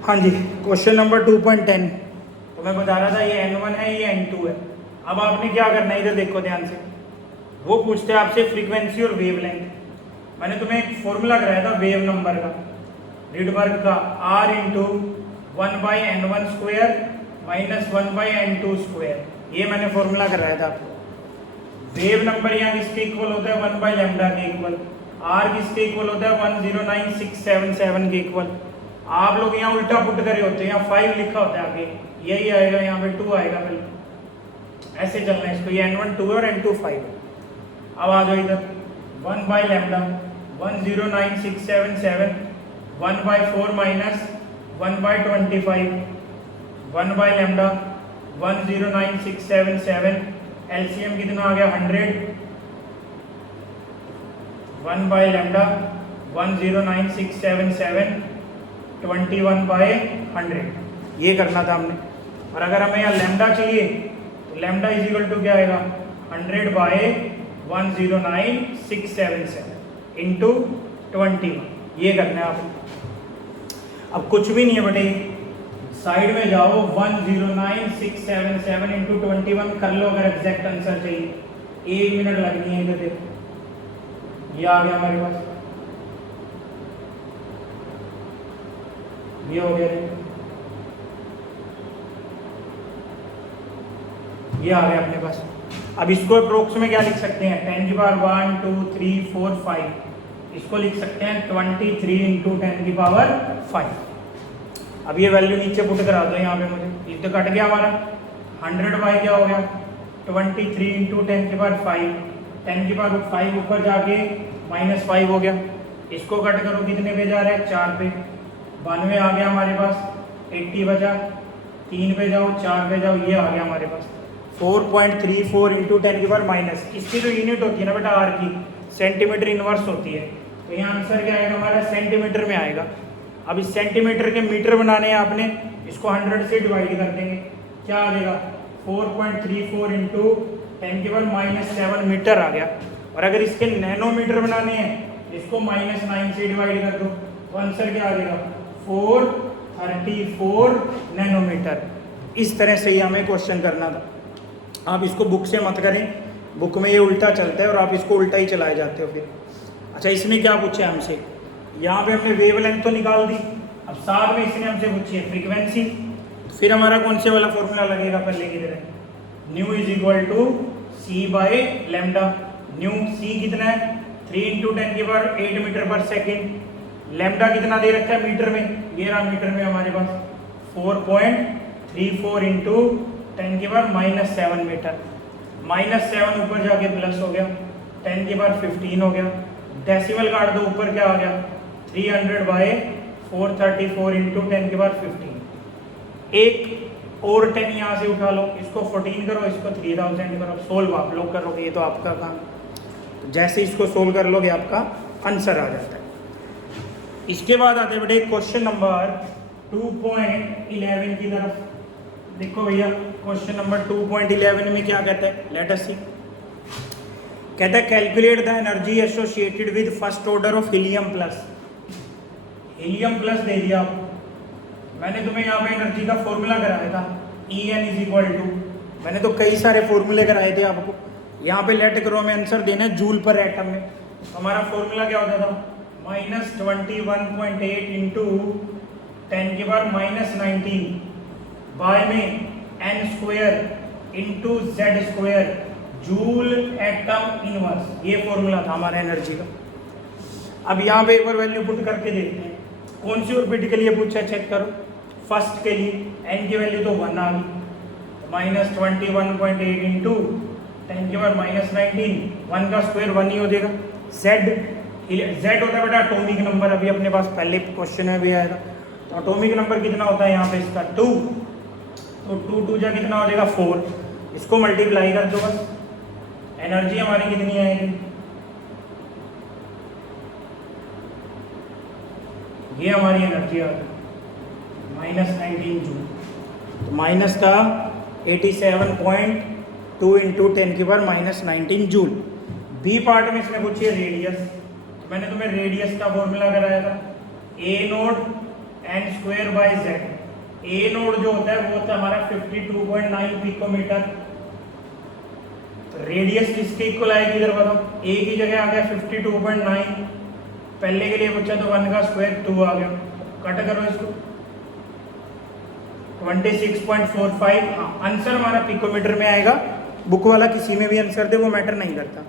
हाँ जी, question number 2.10। तो मैं बता रहा था ये N1 है, ये N2 है। अब आपने क्या करना है, इधर देखो ध्यान से। वो पूछते हैं आपसे फ्रीक्वेंसी और वेवलेंथ। मैंने तुम्हें एक फॉर्मूला कराया था वेव नंबर का, रीडबर्ग का, R into 1/N1 square minus 1/N2 square. ये मैंने फॉर्मूला कराया था आपको। वेव नंबर यहाँ किसके इक्वल होता है, 1/लैम्डा के इक्वल। R किसके इक्वल होता है, 109677 के इक्वल। आप लोग यहाँ उल्टा पुट करे होते हैं, यहाँ 5 लिखा होता है आगे, यही आएगा, यहाँ पे 2 आएगा पहले। ऐसे चलना है इसको, ये N1 2 और N2 5। अब आ जाओ इधर, 1/लैम्डा 109677 1/4 माइनस 1/25 1/लैम्डा 109677 एलसीएम कितना आ गया 100 1/लैम्डा 109677 21/100। ये करना था हमने। और अगर हमें यहाँ लैम्डा चाहिए तो लैम्डा इज इक्वल टू क्या आएगा, 100/109677 इंटू 21। ये करना है आपको। अब कुछ भी नहीं है बेटे, साइड में जाओ, 109677 इंटू 21 कर लो अगर एग्जैक्ट आंसर चाहिए। 1 मिनट लगनी है। इधर देखो, ये आ गया हमारे पास, ये हो गया, ये आ गया अपने पास। अब इसको अप्रोक्स में क्या लिख सकते हैं, 10 की पावर 1 2 3 4 5। इसको लिख सकते हैं 23 इंटू 10 की पावर 5। अब ये वैल्यू नीचे पुट करा दो यहाँ पे मुझे, ये तो कट गया हमारा। 100 क्या हो गया, 23 इंटू 10 की पावर 5। 10 की पावर 5 ऊपर जाके -5 हो गया। इसको कट करो, कितने पे जा रहा है, 4 पे। 92 आ गया हमारे पास, 80 बचा। 3 पे जाओ, 4 पे जाओ, ये आ गया हमारे पास 4.34 इंटू 10 की पावर माइनस। इसकी जो यूनिट होती है ना बेटा आर की, सेंटीमीटर इनवर्स होती है। तो यहाँ आंसर क्या आएगा हमारा, सेंटीमीटर में आएगा। अब इस सेंटीमीटर के मीटर बनाने हैं आपने, इसको 100 से डिवाइड कर देंगे, क्या आ जाएगा 4.34 इंटू 10 की पावर -7 मीटर आ गया। और अगर इसके नैनोमीटर बनाने हैं, इसको -9 से डिवाइड कर दो, तो आंसर क्या आ जाएगा 434 नैनोमीटर। इस तरह से ही हमें क्वेश्चन करना था। आप इसको बुक से मत करें, बुक में ये उल्टा चलता है और आप इसको उल्टा ही चलाए जाते हो फिर। अच्छा, इसमें क्या पूछा है हमसे, यहाँ पे हमने वेवलेंथ तो निकाल दी। अब साथ में इसने हमसे पूछी है फ्रीक्वेंसी। फिर हमारा कौन से वाला फॉर्मूला लगेगा, पहले की तरह, nu is equal to C by lambda. Nu C कितना है, 3 इंटू 10 की पावर 8 मीटर पर सेकेंड। लैम्डा कितना दे रखा है मीटर में, ये रहा मीटर में हमारे पास 4.34 इंटू 10 की पावर -7 मीटर। -7 ऊपर जाके प्लस हो गया, 10 की पावर 15 हो गया। डेसिमल काट दो, ऊपर क्या आ गया 300/434 इंटू 10 की पावर 15। एक और 10 यहाँ से उठा लो, इसको 14 करो, इसको 3000 करो। सोल्व आप लोग करोगे, ये तो आपका काम। तो जैसे इसको सोल्व कर लोगे आपका आंसर आ जाता है। इसके बाद आते बेटे क्वेश्चन नंबर 2.11 की तरफ। देखो भैया, क्वेश्चन नंबर 2.11 में क्या कहता है, लेट अस सी। कहता है calculate the energy associated with first order of helium plus. Helium plus दे दिया आपको। मैंने तुम्हें यहाँ पे एनर्जी का फॉर्मूला कराया था, En इज इक्वल टू, मैंने तो कई सारे फॉर्मूले कराए थे आपको। यहाँ पे लेट करो, हमें आंसर देना है जूल पर एटम में। हमारा फॉर्मूला क्या होता था, -21.8 इंटू 10 की पावर -19 बाय में n square into Z square joule atom inverse. ये फॉर्मूला था हमारा एनर्जी का। अब यहाँ पे एक बार वैल्यू पुट करके देखते हैं, कौन सी ऑर्बिट के लिए पूछा, चेक करो। फर्स्ट के लिए n की वैल्यू तो 1 आ गई, -21.8 इंटू 10 की पावर -19, 1 का स्क्वायर 1 ही हो जाएगा। जेड होता है बेटा एटॉमिक नंबर, अभी अपने पास पहले क्वेश्चन में भी आया था। तो एटॉमिक नंबर कितना होता है यहाँ पे इसका 2, तो 2 2 जा कितना हो जाएगा 4। इसको मल्टीप्लाई कर दो बस, एनर्जी हमारी कितनी आएगी, ये हमारी एनर्जी आ गई -19 जूल। तो माइनस का 87.2 इंटू 10 की पावर -19 जूल। बी पार्ट में इसने पूछी है रेडियस। मैंने तुम्हें रेडियस का फॉर्मूला कराया था, a naught n square by Z. A naught जो होता है वो होता है हमारा 52.9 पिकोमीटर। रेडियस किसके इक्वल आएगी इधर बताओ, ए की जगह आ गया 52.9, पहले के लिए बच्चा तो 1 का स्क्वायर 2 आ गया, कट करो इसको 26.45। हाँ आंसर हमारा पिकोमीटर में आएगा, बुक वाला किसी में भी आंसर दे वो मैटर नहीं करता।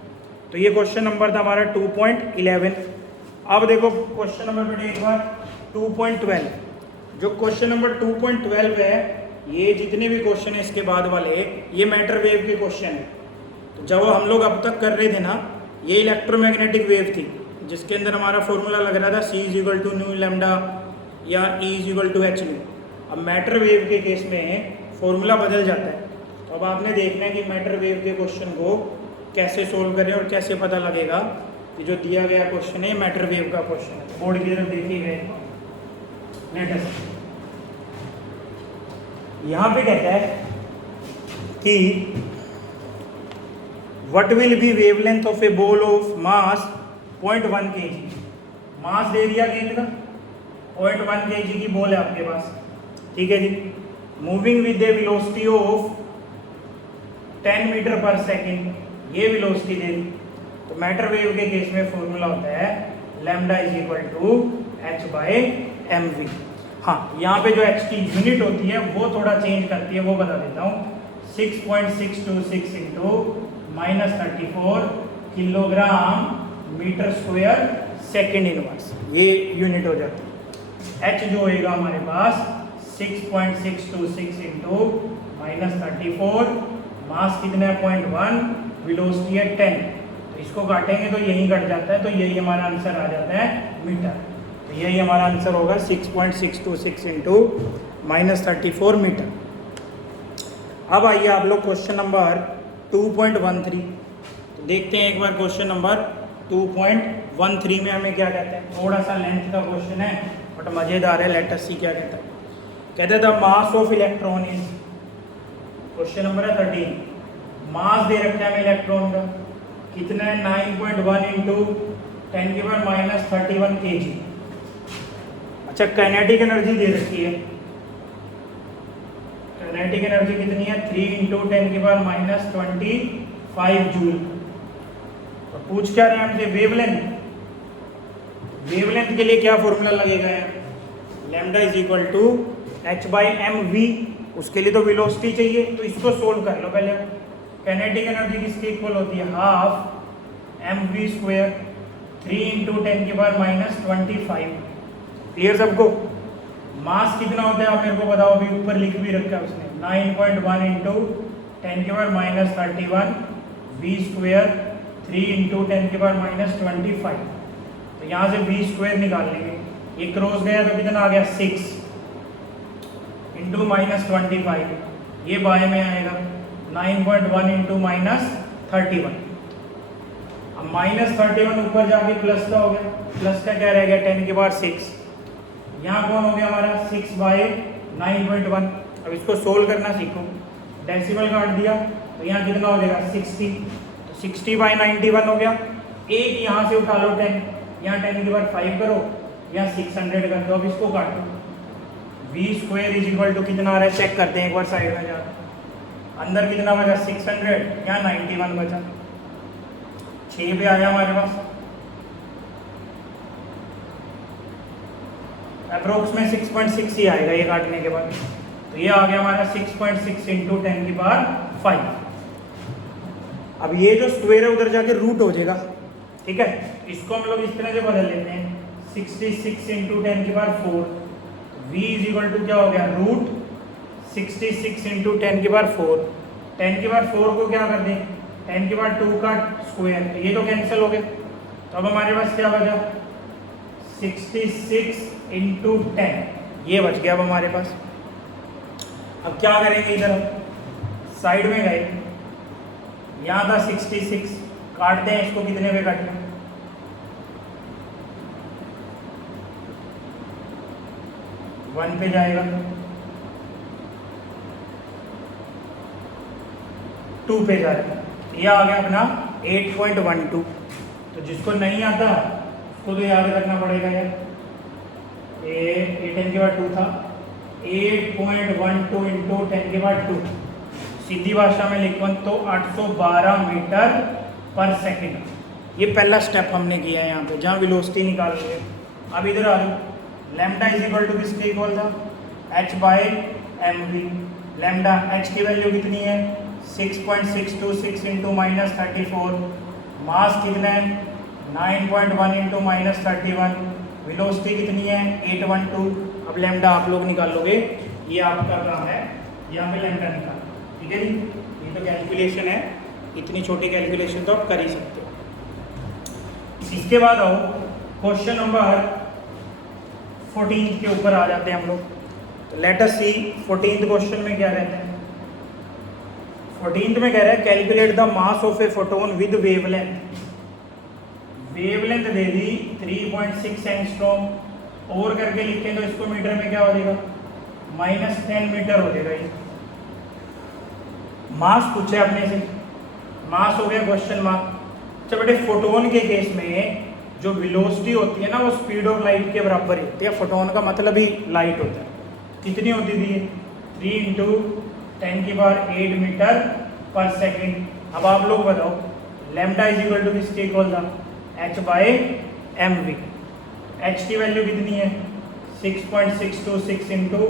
तो ये क्वेश्चन नंबर था हमारा 2.11। अब देखो क्वेश्चन नंबर बेटे एक बार 2.12। जो क्वेश्चन नंबर 2.12 है, ये जितने भी क्वेश्चन है इसके बाद वाले ये मैटर वेव के क्वेश्चन है। तो जब हम लोग अब तक कर रहे थे ना, ये इलेक्ट्रोमैग्नेटिक वेव थी जिसके अंदर हमारा फॉर्मूला लग रहा था C = न्यू लैम्डा या E = h न्यू। अब मैटर वेव के केस में फॉर्मूला बदल जाता है। तो अब आपने देखना है कि मैटर वेव के क्वेश्चन को कैसे सोल्व करें और कैसे पता लगेगा कि जो दिया गया क्वेश्चन है मैटर वेव का क्वेश्चन है। बोर्ड की तरफ देखिए, लेटेस्ट यहाँ पे कहता है कि what will be wavelength of A ball of mass 0.1 kg। मास दे दिया गेंद का 0.1 kg की बॉल है आपके पास, ठीक है जी। Moving with a velocity of 10 metre पर सेकेंड, ये वेलोसिटी दे दी। तो मैटर वेव के केस में फॉर्मूला होता है लैम्डा = h/mv। हाँ यहाँ पे जो h की यूनिट होती है वो थोड़ा चेंज करती है, वो बता देता हूँ। 6.626 × -34 kilogram metre square second inverse, ये यूनिट हो जाती है। h जो होएगा हमारे पास 6.626 × -34, मास कितना है 0.1, वेलोसिटी है 10। तो इसको काटेंगे तो यही कट जाता है, तो यही हमारा आंसर आ जाता है मीटर। तो यही हमारा आंसर होगा 6.626 × -34 मीटर। अब आइए आप लोग क्वेश्चन नंबर 2.13। तो देखते हैं एक बार क्वेश्चन नंबर 2.13 में हमें क्या कहते हैं। थोड़ा सा लेंथ का क्वेश्चन है बट मज़ेदार है, लेट अस सी क्या कहता है। कहते हैं the mass of electron is, question number है 13। मास दे रखा है हमें इलेक्ट्रॉन का, कितना है 9.1 × 10⁻³ kg। अच्छा काइनेटिक एनर्जी दे रखी है, काइनेटिक एनर्जी कितनी है 3 × 10⁻25 जूल। तो पूछ क्या रहे हैं हमसे वेवलेंथ। वेवलेंथ के लिए क्या फॉर्मूला लगेगा यार, लैम्डा = h/mv। उसके लिए तो वेलोसिटी चाहिए, तो इसको सोल्व कर लो पहले। काइनेटिक एनर्जी किसके इक्वल होती है, हाफ mv², 3 × 10⁻25। क्लियर सबको। मास कितना होता है आप मेरे को बताओ, अभी ऊपर लिख भी रखा है उसने 9.1 × 10⁻31 v², 3 × 10⁻25। तो यहाँ से v² निकाल लेंगे, ये क्रॉस गया तो कितना आ गया 6 × -25, ये बाय में आएगा 9.1 × -31। अब -31 ऊपर जाके प्लस का हो गया, प्लस का क्या रह गया 10⁻6। यहाँ कौन हो गया हमारा 6/9.1। अब इसको सोल्व करना सीखो, डेसिमल काट दिया तो यहाँ कितना हो जाएगा 60। तो 60/91 हो गया। एक यहाँ से उठा लो 10, यहाँ 10⁵ करो, यहाँ 600 कर दो। अब इसको काटो, v² = कितना आ रहा है चेक करते हैं एक बार साइड में जा। अंदर कितना बचा 600, यहाँ 91 बचा, 6 पे आया हमारे पास। अप्रोक्स में 6.6 ही आएगा ये काटने के बाद। तो ये आ गया हमारा 6.6 × 10⁵। अब ये जो स्क्वायर है उधर जाके रूट हो जाएगा, ठीक है। इसको हम लोग इस तरह से बदल लेते हैं 66 × 10⁴। v = क्या हो गया √66 × 10⁴। 10⁴ को क्या कर दें 10⁻² का स्क्वायर, तो ये तो कैंसिल हो गया। तो अब हमारे पास क्या बचा 66 × 10, ये बच गया अब हमारे पास। अब क्या करेंगे, इधर साइड में गए, यहाँ था 66, काटते हैं इसको, कितने पे काटना 1 पे जाएगा, 2 पे जाएगा। ये आ गया अपना 8.12। तो जिसको नहीं आता उसको तो याद रखना पड़ेगा यार, ये 10 की पावर 2 था, 8.12 इंटू 10 की पावर 2, सीधी भाषा में लिखूँ तो 812 मीटर पर सेकंड। ये पहला स्टेप हमने किया है यहाँ पे, जहाँ वेलोसिटी निकाल रही है। अब इधर आ जाओ, लैम्डा इज इक्वल टू किसके इक्वल था, h by m v. Lambda h की वैल्यू कितनी है 6.626 इंटू माइनस 34, मास कितना है 9.1 इंटू माइनस 31, वेलोसिटी कितनी है 812। अब लैम्डा आप लोग निकाल लोगे, ये आपका काम है, यहाँ पे लैम्डा निकाल, ठीक है जी। ये तो कैलकुलेशन है, इतनी छोटी कैलकुलेशन तो आप कर ही सकते हो। इसके बाद आओ क्वेश्चन नंबर 14 के ऊपर आ जाते हैं हम लोग। तो लेट अस सी 14th क्वेश्चन में क्या रहता है। 14th में कह रहा है calculate the mass of a photon with wavelength. Wavelength they the 3.6 angstrom, और करके लिखें तो इसको मीटर में क्या हो जाएगा -10 मीटर हो जाएगा। ये मास पूछे अपने से, मास हो गया क्वेश्चन मार्क। अच्छा बेटे, फोटोन के केस में जो वेलोसिटी होती है ना, वो स्पीड ऑफ लाइट के बराबर ही होती है। फोटोन का मतलब ही लाइट होता है। कितनी होती थी 3 इंटू 10 की पावर 8 मीटर पर सेकेंड। अब आप लोग बताओ लैम्डा इज इक्वल टू किसके इक्वल था, h by m v. h की वैल्यू कितनी है 6.626 इंटू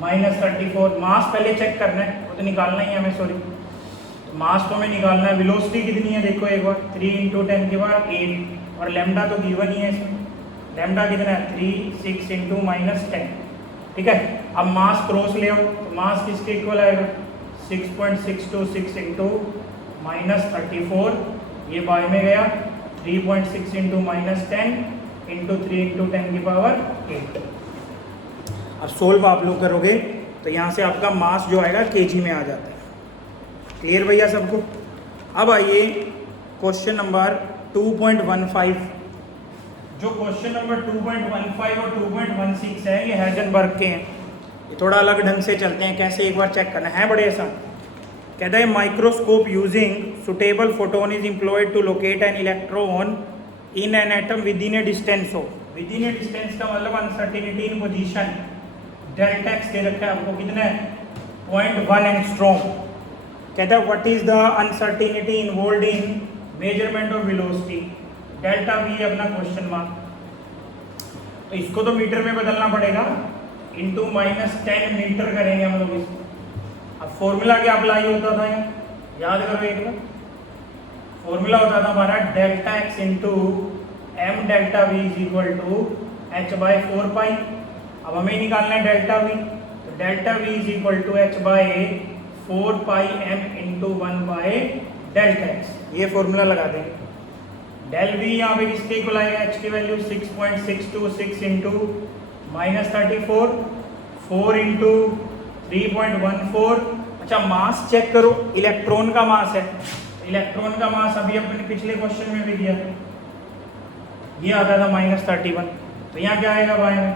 माइनस 34। मास पहले चेक करना है, वो तो निकालना ही है हमें, सॉरी, तो मास तो हमें निकालना है। वेलोसिटी कितनी है देखो एक बार, 3 इंटू 10 की पावर 8, और लैम्डा तो गिवन ही है इसमें। लैम्डा कितना है 3, 6 इंटू माइनस 10, ठीक है। अब मास क्रॉस ले आओ, तो मास किसके इक्वल आएगा 6.626 इंटू माइनस 34, ये बाय में गया 3.6 इंटू माइनस 10 इंटू 3 इंटू 10 की पावर 8। अब सोल्व आप लोग करोगे तो यहाँ से आपका मास जो आएगा केजी में आ जाता है। क्लियर भैया सबको। अब आइए क्वेश्चन नंबर 2.15। जो क्वेश्चन नंबर 2.15 और 2.16 है, ये हाइजेनबर्ग के हैं। ये थोड़ा अलग ढंग से चलते हैं, कैसे एक बार चेक करना है, बड़े आसान। कहता है microscope using suitable photon is employed to locate an electron in an atom within a distance of. Within a distance का मतलब uncertainty in position, delta X दे रखा है आपको, कितना है 0.1 एंगस्ट्रॉम। कहता है what is the uncertainty involved in measurement of velocity, delta V अपना क्वेश्चन मार्क। तो इसको तो मीटर में बदलना पड़ेगा, इंटू -10 मीटर करेंगे हम लोग इसको। अब फॉर्मूला क्या अप्लाई होता था, याद करो एक बार। फॉर्मूला होता था हमारा delta x into m delta v is equal to h by 4 pi. अब हमें निकालना है डेल्टा वी, तो delta v is equal to h by 4 pi m into 1 by delta x. ये फॉर्मूला लगा देंगे। डेल वी यहाँ पे किसके इक्वल आएगा, h की वैल्यू 6.626 इंटू माइनस 34, 4 इंटू 3.14। अच्छा मास चेक करो, इलेक्ट्रॉन का मास है। इलेक्ट्रॉन का मास अभी अपने पिछले क्वेश्चन में भी दिया था, ये आता था -31। तो यहाँ क्या आएगा बाय में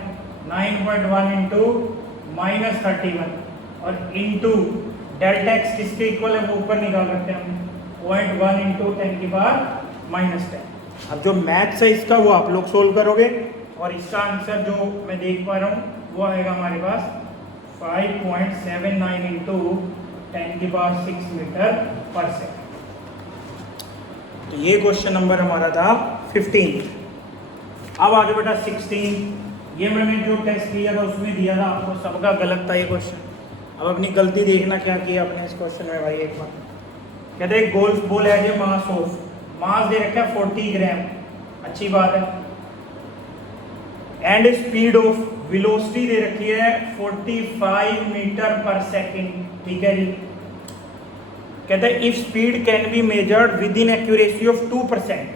9.1 इंटू माइनस 31, और इंटू डेल्टा एक्स किसके इक्वल है वो ऊपर निकाल रखते हैं हम, 0.1 इंटू 10 की पावर -10। अब जो मैथ्स है इसका वो आप लोग सोल्व करोगे, और इसका आंसर जो मैं देख पा रहा हूँ वो आएगा हमारे पास 5.79 इंटू 10 की पावर 6 मीटर पर सेकेंड। तो ये क्वेश्चन नंबर हमारा था 15। अब आगे बेटा 16। ये मैंने जो टेस्ट किया था उसमें दिया था आपको, सबका गलत था ये क्वेश्चन। अब अपनी गलती देखना क्या किया आपने इस क्वेश्चन में भाई। एक बार कहते हैं गोल्फ बॉल है जो मास ऑफ, मास दे रखा है 40 ग्राम, अच्छी बात है, एंड स्पीड ऑफ, वेलोसिटी दे रखी है 45 मीटर पर सेकेंड, ठीक है जी। कहते हैं if speed can be measured with in accuracy of 2%,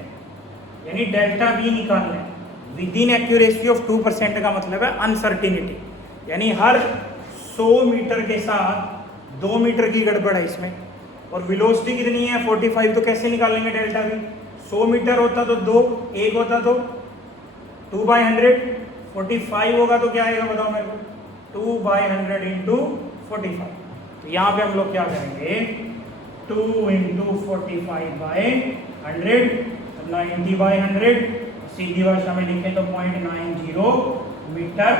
यानी डेल्टा वी निकालना है। विद इन एक्यूरेसी ऑफ 2% का मतलब है अनसर्टिनिटी, यानी हर 100 मीटर के साथ 2 मीटर की गड़बड़ है इसमें। और वेलोसिटी कितनी है 45, तो कैसे निकालेंगे डेल्टा वी। 100 मीटर होता तो 2, 1 होता तो 2/100, 45 होगा तो क्या आएगा बताओ मेरे को, 2/100 इंटू 45। तो यहाँ पे हम लोग क्या करेंगे 2 इंटू 45/100, 90/100, सीधी भाषा में लिखें तो 0.90 मीटर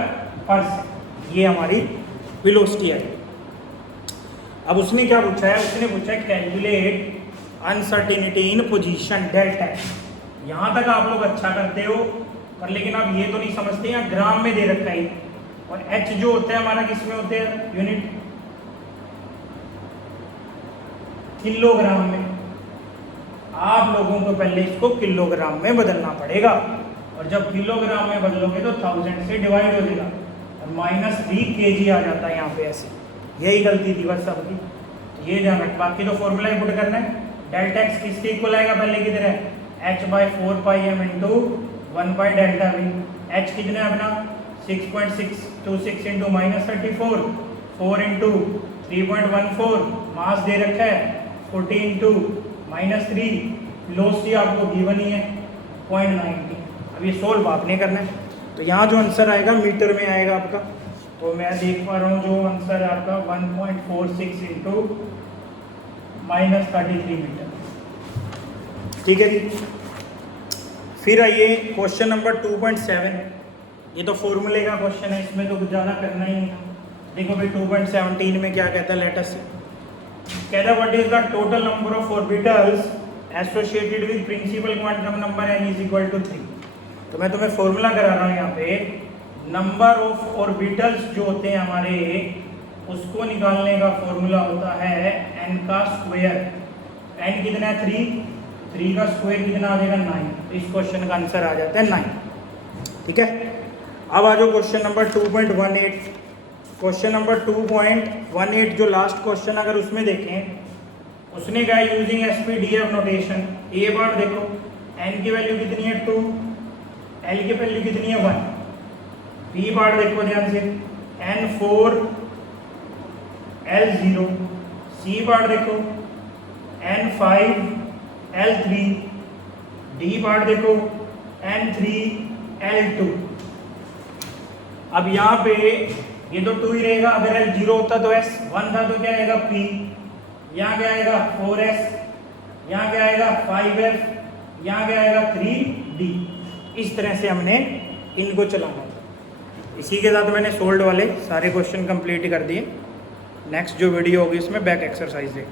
पर सेकंड, ये हमारी वेलोसिटी है। अब उसने क्या पूछा है, उसने पूछा है कैलकुलेट अनसर्टेनिटी इन पोजीशन डेल्टा। यहाँ तक आप लोग अच्छा करते हो, पर लेकिन आप ये तो नहीं समझते यहाँ ग्राम में दे रखा है, और एच जो होता है हमारा किस में होते हैं यूनिट, किलोग्राम में। आप लोगों को पहले इसको किलोग्राम में बदलना पड़ेगा, और जब किलोग्राम में बदलोगे तो 1000 से डिवाइड हो जाएगा और -3 kg आ जाता है यहाँ पे ऐसे। यही गलती थी बस सबकी, तो ये ध्यान रख। बाकी तो फॉर्मूला ही पुट करना है। डेल्टा एक्स किसके इक्वल आएगा पहले की तरह, h/4πm इंटू 1/Δv। h कितने अपना 6.626 इंटू -34, 4 इंटू 3.14, मास दे रखा है 40 इंटू -3, वेलोसिटी आपको गिवन ही है 0.90। अब ये सोल्व आपने करना है, तो यहाँ जो आंसर आएगा मीटर में आएगा आपका, तो मैं देख पा रहा हूँ जो आंसर है आपका 1.46 इंटू -33 मीटर। ठीक है जी। फिर आइए क्वेश्चन नंबर 2.7। ये तो फॉर्मूले का क्वेश्चन है, इसमें तो कुछ ज़्यादा करना ही नहीं है। देखो भाई 2.17 में क्या कहता है, लेट अस सी। कहता है what is the total number of orbitals associated with principal quantum number n is equal to 3। तो मैं तुम्हें फॉर्मूला करा रहा हूँ यहाँ पे, नंबर ऑफ ऑर्बिटल्स जो होते हैं हमारे, उसको निकालने का फॉर्मूला होता है n का स्क्वायर। n कितना है 3 का स्क्वायर कितना आ जाएगा 9। तो इस क्वेश्चन का आंसर आ जाता है 9। ठीक है। अब आ जाओ क्वेश्चन नंबर 2.18। क्वेश्चन नंबर 2.18 जो लास्ट क्वेश्चन अगर उसमें देखें, उसने कहा यूजिंग SPDF नोटेशन। ए बार देखो, n की वैल्यू कितनी है 2, l की वैल्यू कितनी है 1। बी बार देखो ध्यान से, n4 l0। सी बार देखो n5 l3। डी बार देखो n3 l2। अब यहाँ पे ये तो 2 ही रहेगा, अगर l0 होता तो s, 1 था तो क्या आएगा p, यहाँ क्या आएगा 4s, यहाँ क्या आएगा 5f, यहाँ क्या आएगा 3d। इस तरह से हमने इनको चलाना था। इसी के साथ मैंने सोल्ड वाले सारे क्वेश्चन कंप्लीट कर दिए। नेक्स्ट जो वीडियो होगी उसमें बैक एक्सरसाइज है।